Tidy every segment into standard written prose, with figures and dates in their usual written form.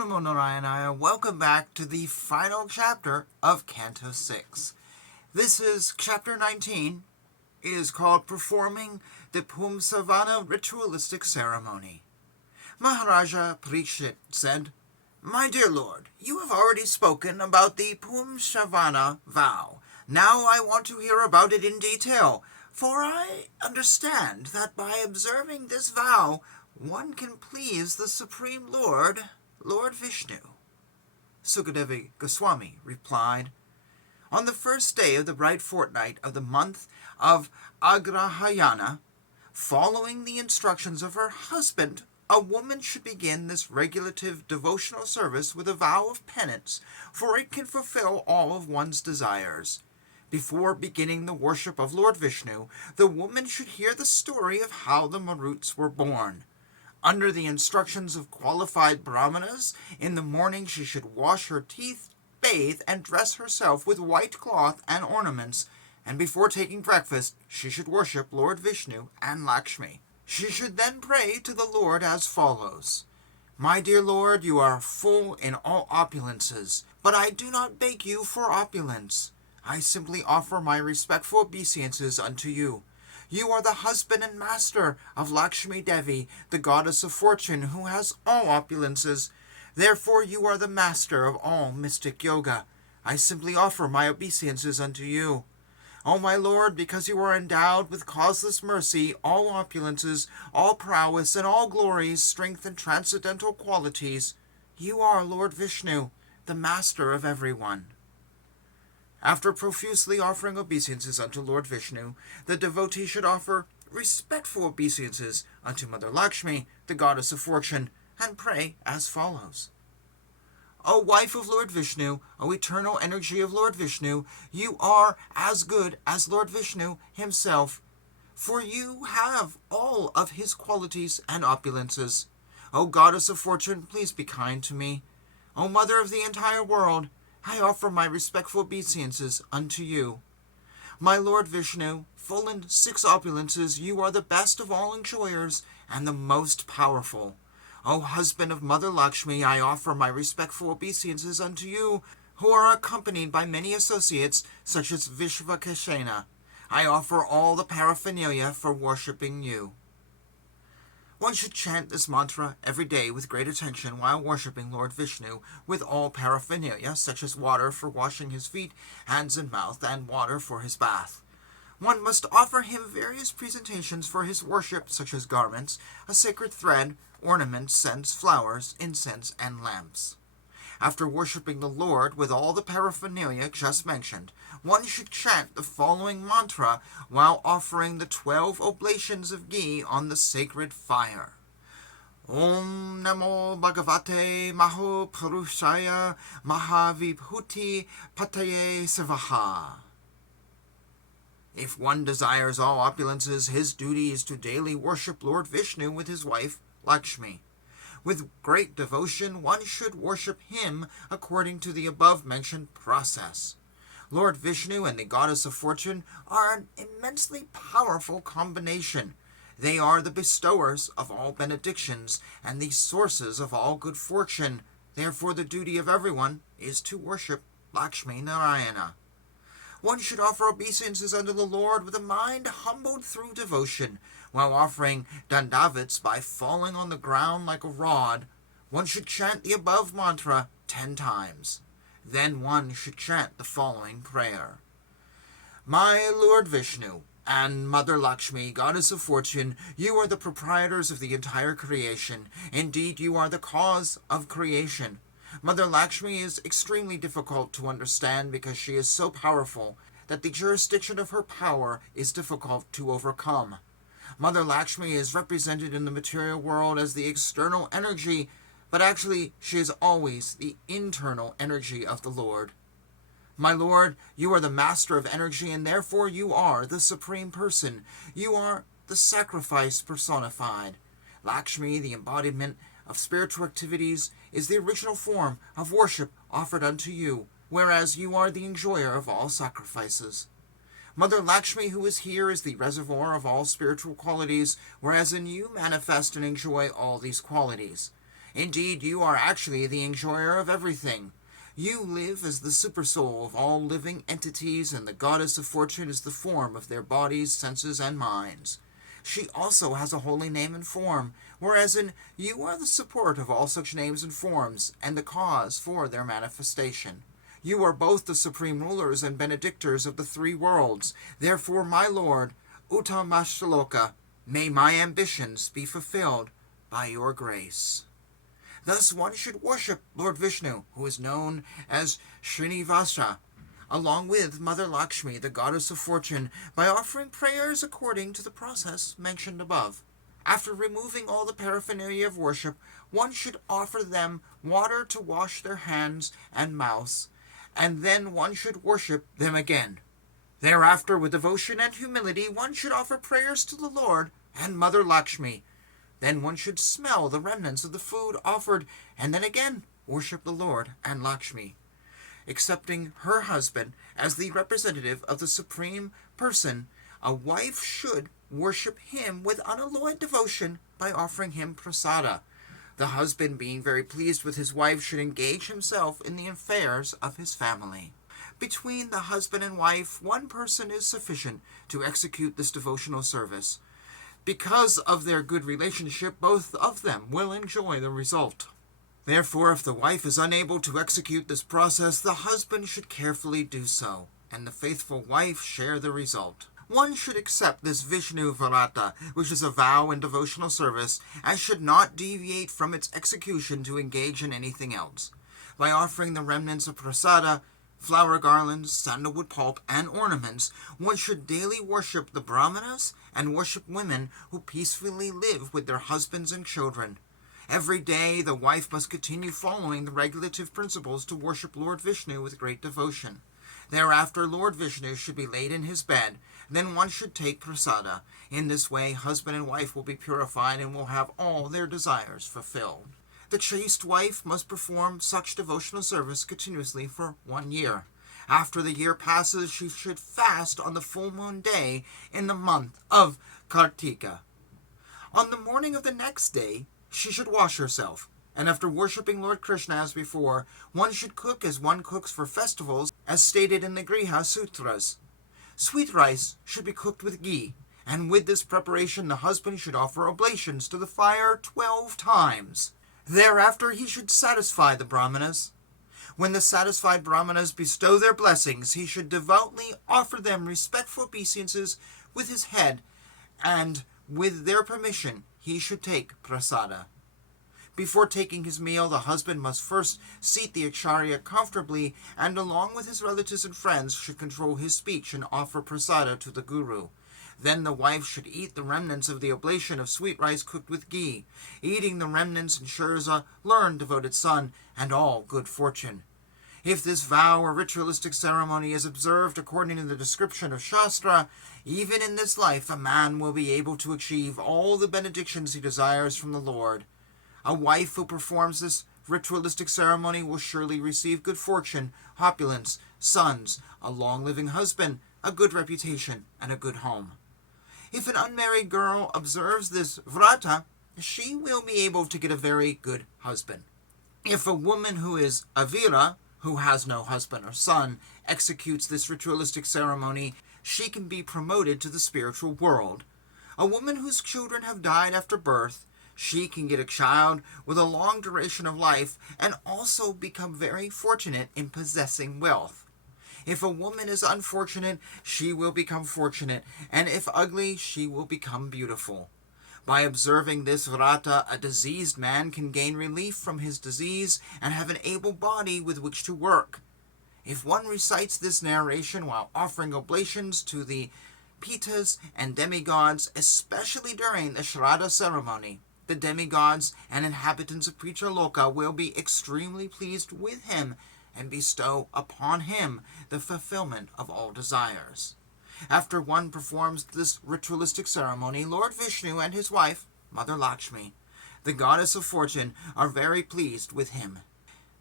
Namo Narayana. Welcome back to the final chapter of Canto 6. This is chapter 19. It is called Performing the Pumsavana Ritualistic Ceremony. Maharaja Parikshit said, "My dear Lord, you have already spoken about the Pumsavana vow. Now I want to hear about it in detail, for I understand that by observing this vow, one can please the Supreme Lord, Lord Vishnu." Sukadeva Goswami replied, "On the first day of the bright fortnight of the month of Agrahayana, following the instructions of her husband, a woman should begin this regulative devotional service with a vow of penance, for it can fulfill all of one's desires. Before beginning the worship of Lord Vishnu, the woman should hear the story of how the Maruts were born. Under the instructions of qualified brahmanas, in the morning she should wash her teeth, bathe, and dress herself with white cloth and ornaments, and before taking breakfast she should worship Lord Vishnu and Lakshmi. She should then pray to the Lord as follows: My dear Lord, you are full in all opulences, but I do not beg you for opulence. I simply offer my respectful obeisances unto you. You are the husband and master of Lakshmi Devi, the goddess of fortune, who has all opulences. Therefore you are the master of all mystic yoga. I simply offer my obeisances unto you. O my Lord, because you are endowed with causeless mercy, all opulences, all prowess, and all glories, strength, and transcendental qualities, you are Lord Vishnu, the master of everyone." After profusely offering obeisances unto Lord Vishnu, the devotee should offer respectful obeisances unto Mother Lakshmi, the goddess of fortune, and pray as follows: O wife of Lord Vishnu, O eternal energy of Lord Vishnu, you are as good as Lord Vishnu himself, for you have all of his qualities and opulences. O goddess of fortune, please be kind to me. O mother of the entire world, I offer my respectful obeisances unto you. My Lord Vishnu, full in 6 opulences, you are the best of all enjoyers and the most powerful. O husband of Mother Lakshmi, I offer my respectful obeisances unto you, who are accompanied by many associates, such as Vishvakeshana. I offer all the paraphernalia for worshipping you." One should chant this mantra every day with great attention while worshipping Lord Vishnu with all paraphernalia, such as water for washing his feet, hands and mouth, and water for his bath. One must offer him various presentations for his worship, such as garments, a sacred thread, ornaments, scents, flowers, incense, and lamps. After worshipping the Lord with all the paraphernalia just mentioned, one should chant the following mantra while offering the 12 oblations of ghee on the sacred fire. Om Namo Bhagavate Mahapurushaya Mahavibhuti Pataye Savaha. If one desires all opulences, his duty is to daily worship Lord Vishnu with his wife, Lakshmi. With great devotion, one should worship him according to the above-mentioned process. Lord Vishnu and the goddess of fortune are an immensely powerful combination. They are the bestowers of all benedictions and the sources of all good fortune. Therefore, the duty of everyone is to worship Lakshmi Narayana. One should offer obeisances unto the Lord with a mind humbled through devotion, while offering dandavats by falling on the ground like a rod. One should chant the above mantra 10 times. Then one should chant the following prayer: My Lord Vishnu and Mother Lakshmi, goddess of fortune, you are the proprietors of the entire creation. Indeed, you are the cause of creation. Mother Lakshmi is extremely difficult to understand because she is so powerful that the jurisdiction of her power is difficult to overcome. Mother Lakshmi is represented in the material world as the external energy, but actually she is always the internal energy of the Lord. My Lord, you are the master of energy, and therefore you are the supreme person. You are the sacrifice personified. Lakshmi, the embodiment of spiritual activities, is the original form of worship offered unto you, whereas you are the enjoyer of all sacrifices. Mother Lakshmi, who is here, is the reservoir of all spiritual qualities, whereas in you manifest and enjoy all these qualities. Indeed, you are actually the enjoyer of everything. You live as the supersoul of all living entities, and the goddess of fortune is the form of their bodies, senses, and minds. She also has a holy name and form, whereas you are the support of all such names and forms, and the cause for their manifestation. You are both the supreme rulers and benedictors of the three worlds. Therefore, my Lord, Uttamashaloka, may my ambitions be fulfilled by your grace. Thus one should worship Lord Vishnu, who is known as Srinivasa, along with Mother Lakshmi, the goddess of fortune, by offering prayers according to the process mentioned above. After removing all the paraphernalia of worship, one should offer them water to wash their hands and mouths, and then one should worship them again. Thereafter, with devotion and humility, one should offer prayers to the Lord and Mother Lakshmi. Then one should smell the remnants of the food offered, and then again worship the Lord and Lakshmi. Accepting her husband as the representative of the Supreme Person, a wife should worship him with unalloyed devotion by offering him prasada. The husband, being very pleased with his wife, should engage himself in the affairs of his family. Between the husband and wife, one person is sufficient to execute this devotional service. Because of their good relationship, both of them will enjoy the result. Therefore, if the wife is unable to execute this process, the husband should carefully do so, and the faithful wife share the result. One should accept this Vishnu Vrata, which is a vow and devotional service, and should not deviate from its execution to engage in anything else. By offering the remnants of prasada, flower garlands, sandalwood pulp, and ornaments, one should daily worship the brahmanas and worship women who peacefully live with their husbands and children. Every day, the wife must continue following the regulative principles to worship Lord Vishnu with great devotion. Thereafter, Lord Vishnu should be laid in his bed. Then one should take prasada. In this way, husband and wife will be purified and will have all their desires fulfilled. The chaste wife must perform such devotional service continuously for 1 year. After the year passes, she should fast on the full moon day in the month of Kartika. On the morning of the next day, she should wash herself, and after worshipping Lord Krishna as before, one should cook as one cooks for festivals, as stated in the Griha Sutras. Sweet rice should be cooked with ghee, and with this preparation the husband should offer oblations to the fire 12 times. Thereafter he should satisfy the brahmanas. When the satisfied brahmanas bestow their blessings, he should devoutly offer them respectful obeisances with his head, and with their permission he should take prasada. Before taking his meal, the husband must first seat the acharya comfortably, and along with his relatives and friends should control his speech and offer prasada to the guru. Then the wife should eat the remnants of the oblation of sweet rice cooked with ghee. Eating the remnants ensures a learned devoted son and all good fortune. If this vow or ritualistic ceremony is observed according to the description of Shastra, even in this life a man will be able to achieve all the benedictions he desires from the Lord. A wife who performs this ritualistic ceremony will surely receive good fortune, opulence, sons, a long-living husband, a good reputation, and a good home. If an unmarried girl observes this vrata, she will be able to get a very good husband. If a woman who is avira, who has no husband or son, executes this ritualistic ceremony, she can be promoted to the spiritual world. A woman whose children have died after birth, she can get a child with a long duration of life and also become very fortunate in possessing wealth. If a woman is unfortunate, she will become fortunate, and if ugly, she will become beautiful. By observing this vrata, a diseased man can gain relief from his disease and have an able body with which to work. If one recites this narration while offering oblations to the pitas and demigods, especially during the Shraddha ceremony, the demigods and inhabitants of Preechaloka will be extremely pleased with him and bestow upon him the fulfillment of all desires. After one performs this ritualistic ceremony, Lord Vishnu and his wife, Mother Lakshmi, the goddess of fortune, are very pleased with him.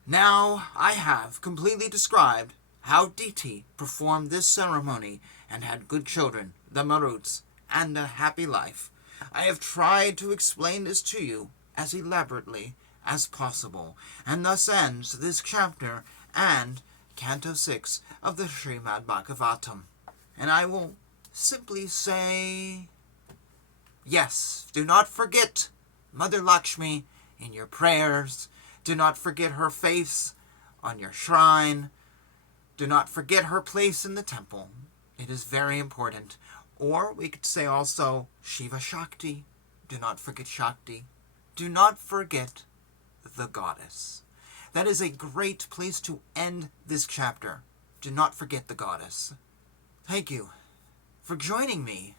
Now I have completely described how Diti performed this ceremony and had good children, the Maruts, and a happy life. I have tried to explain this to you as elaborately as possible. And thus ends this chapter and Canto 6 of the Srimad Bhagavatam. And I will simply say, yes, do not forget Mother Lakshmi in your prayers. Do not forget her face on your shrine. Do not forget her place in the temple. It is very important. Or we could say also Shiva Shakti. Do not forget Shakti. Do not forget the goddess. That is a great place to end this chapter. Do not forget the goddess. Thank you for joining me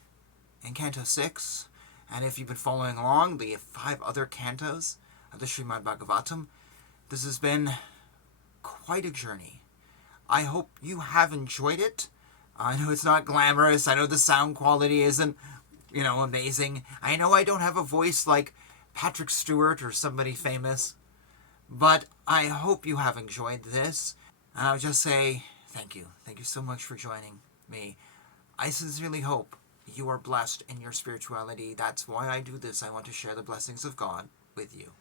in Canto 6. And if you've been following along the 5 other cantos of the Srimad Bhagavatam, this has been quite a journey. I hope you have enjoyed it. I know it's not glamorous. I know the sound quality isn't, amazing. I know I don't have a voice like Patrick Stewart or somebody famous. But I hope you have enjoyed this. And I'll just say thank you. Thank you so much for joining me. I sincerely hope you are blessed in your spirituality. That's why I do this. I want to share the blessings of God with you.